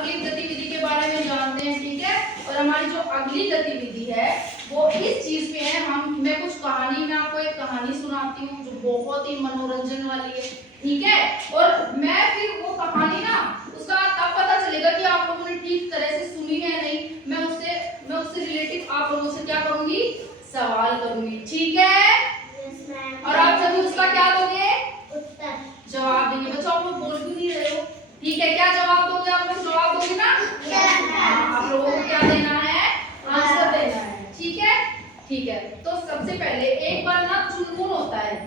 अगली गतिविधि के बारे में जानते हैं, ठीक है। और हमारी जो अगली गतिविधि है वो इस चीज पे है, मैं कुछ कहानी में आपको एक कहानी सुनाती हूँ जो बहुत ही मनोरंजन वाली है, ठीक है। और मैं फिर वो कहानी ना उसका तब पता चलेगा कि आप लोगों ने ठीक तरह से सुनी है या नहीं। मैं उससे रिलेटिव आप लोगों से क्या करूंगी, सवाल करूंगी, ठीक है। और आप सभी उसका क्या दोगे, उत्तर, जवाब देंगे। बच्चों आप लोग बोल क्यों नहीं रहे हो, ठीक है। क्या जवाब दोगे, आप लोग जवाब दोगे ना, आप लोगों को क्या देना है, आंसर देना है, ठीक है। ठीक है, तो सबसे पहले एक बार ना चुनमुन होता है,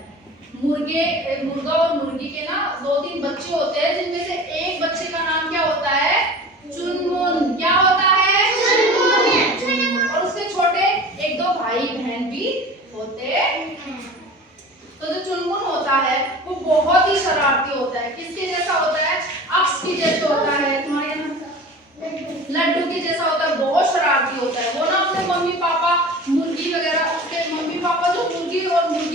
मुर्गा और मुर्गी के ना 2-3 बच्चे होते हैं, जिनमें से एक बच्चे का नाम क्या होता है, चुनमुन। क्या होता है, चुनमुन। और उसके छोटे 1-2 भाई बहन भी होते हैं। तो जो चुनमुन होता है वो बहुत ही शरारती होता है। किसके जैसा होता है, अक्स के जैसा होता है, तुम्हारे लड्डू के जैसा होता है, बहुत शरारती होता है। वो ना अपने मम्मी पापा मुर्गी वगैरह, उसके मम्मी पापा जो मुर्गी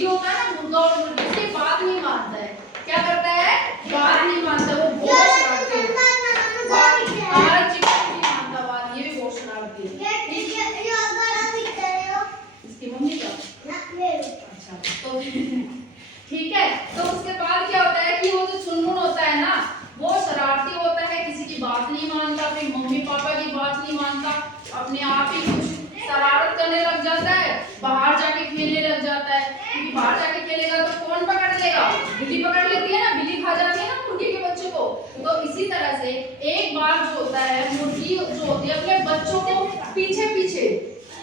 होता है ना, मुर्गा और मुर्गी, उसकी बात नहीं मानता है। क्या करता है, बात नहीं मानता, वो बहुत शरारती है, हमारा चिकन नहीं मानता बात, ये भी बहुत शरारती है। इसकी मम्मी का अच्छा, तो ठीक है। तो उसके बाद क्या होता है कि वो जो चुनमुन होता है ना वो शरारती होता है, किसी की बात नहीं मानता, अपने मम्मी पापा की बात नहीं मानता, अपने आप ही कुछ शरारत करने लग जाता है, बाहर जाके खेलने लग जाता है। क्योंकि बाहर जाके खेलेगा तो कौन पकड़ लेगा, बिल्ली पकड़ लेती है ना, बिल्ली खा जाती है ना मुर्गी के बच्चे को। तो इसी तरह से एक बार जो होता है, मुर्गी जो होती है अपने बच्चों को पीछे पीछे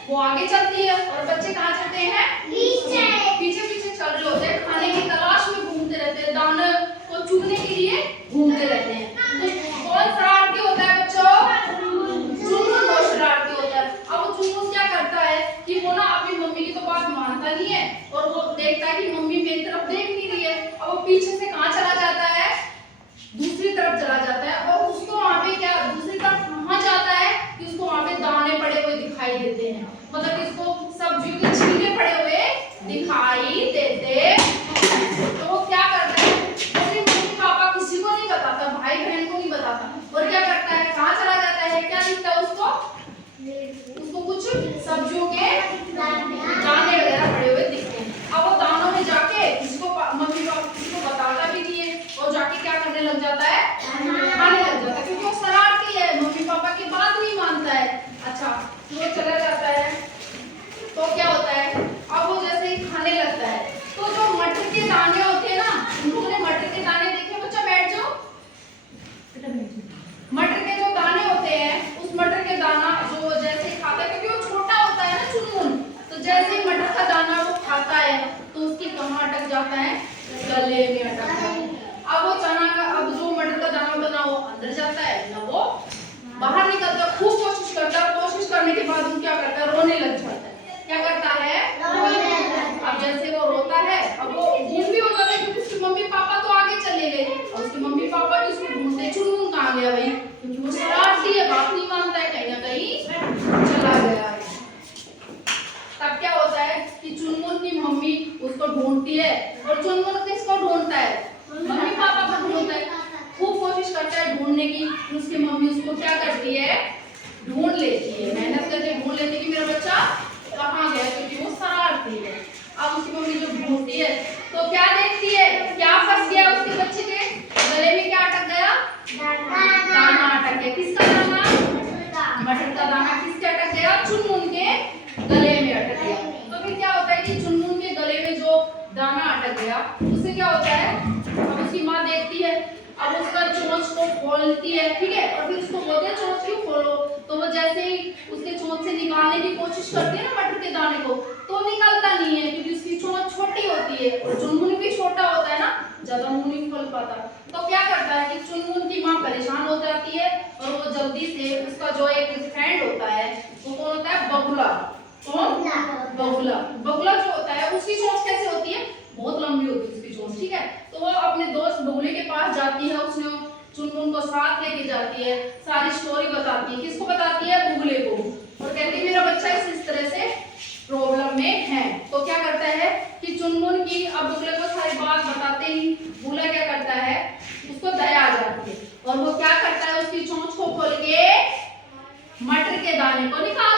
वो आगे चलती है और बच्चे कहाँ चलते हैं, पीछे पीछे चल रहे होते हैं, खाने की तलाश में घूमते रहते हैं, दाने को चुगने के लिए घूमते रहते हैं। तो कौन शरारती होता है बच्चों, चुनमुन बहुत शरारती होता है। अब वो चुनमुन क्या करता है कि वो ना अपनी मम्मी की तो बात मानता नहीं है, और वो देखता है कि मम्मी मेरी तरफ देख नहीं रही है। अब वो पीछे से कहाँ चला जाता है, दूसरी तरफ चला जाता है, और उसको वहाँ पे क्या दूसरी तरफ कहाँ जाता है कि उसको वहाँ पे दाने पड़े हुए दिखाई देते हैं, मतलब इसको सब्जियों के छिलके पड़े हुए दिखाई देते। तो वो क्या करता है, अपने मम्मी पापा किसी को नहीं बताता, भाई बहन को नहीं बताता, और क्या करता है, कहाँ चला जाता है, क्या दिखता है उसको कुछ सब्जियों के दाने वगैरह पड़े हुए दिखते हैं। अब वो दानों में जाके किसी को मम्मी पापा किसी को बताता भी नहीं है, और जाके क्या करने लग जाता है, खाने लग जाता है, क्योंकि वो शरारती है, मम्मी पापा की बात नहीं मानता है। अच्छा, तो वो चला जाता है, तो क्या होता है, अब वो जैसे ही खाने लगता है तो जो मटर के दाने होते हैं ना, उन्होंने मटर के दाने देखे, बच्चा बैठ जाओ, मटर के जो दाने होते हैं, उस मटर के दाना जो जैसे खाता है, क्योंकि वो छोटा होता है ना चुनमुन, तो जैसे ही मटर का दाना वो खाता है तो उसकी कहाँ अटक जाता है, गले में अटक जाता है। अब वो चना का, अब जो मटर का दाना होता है ना वो अंदर जाता है ना वो बाहर निकलता है। खूब कोशिश करता है, कोशिश करने के बाद वो क्या करता है, रोने लग जाता है। क्या करता है, अब जैसे वो रोता है, अब वो गुम भी हो जाता है, क्योंकि उसके मम्मी पापा तो आगे चले गए, और उसके मम्मी पापा भी उसको ढूंढते, चुनमुन कहाँ गया भाई, क्योंकि वो शरारती है, बात नहीं मानता है, कहीं ना कहीं चला गया है। तब क्या होता है कि चुनमुन की मम्मी उसको ढूंढती है, और चुनमुन किसको ढूंढता है, मम्मी पापा को ढूंढता है, खूब कोशिश करता है ढूंढने की। उसकी मम्मी उसको क्या करती है, ढूंढ लेती है, मेहनत करके ढूंढ लेती है कि मेरा बच्चा कहाँ गया, क्योंकि वो शरारती है। अब उसकी मम्मी जो ढूंढती है तो क्या देखती है, क्या फंस गया उसके बच्चे के गले में, क्या अटक गया, दाना अटक गया। किसका दाना, मटर का दाना किसके अटक गया, चुनमुन के गले में अटक गया। तो फिर क्या होता है कि चुनमुन के गले में जो दाना अटक गया उससे क्या होता है, अब उसकी माँ देखती है, अब उसका चोंच को खोलती है, ठीक है, और फिर उसको बोलते हैं चोंच क्यों खोलो, तो वो जैसे ही उसके चोंच से निकालने की कोशिश करती है ना मटर के दाने को, तो निकलता नहीं है, क्योंकि उसकी चोंच छोटी होती है, और चुनमुन भी छोटा होता है ना, ज्यादा मुंह नहीं खोल पाता। तो क्या करता है कि चुनमुन की माँ परेशान हो जाती है, और वो जल्दी से उसका जो एक फ्रेंड होता है वो कौन होता है, बगुला। कौन, बगुला जो होता है उसकी चोंच कैसे होती है, बहुत लंबी होती है उसकी चोंच, ठीक है। तो वो अपने दोस्त बगुले के पास जाती है, उसने चुनमुन को साथ लेके जाती है, सारी स्टोरी बताती है, किसको बताती है, बगुले को, और कहती है मेरा बच्चा इस तरह से प्रॉब्लम में है। तो क्या करता है कि चुनमुन की, अब बगुले को सारी बात बताते ही बगुला क्या करता है, उसको दया आ जाती है, और वो क्या करता है, उसकी चोंच को खोल के के दाने को निकाल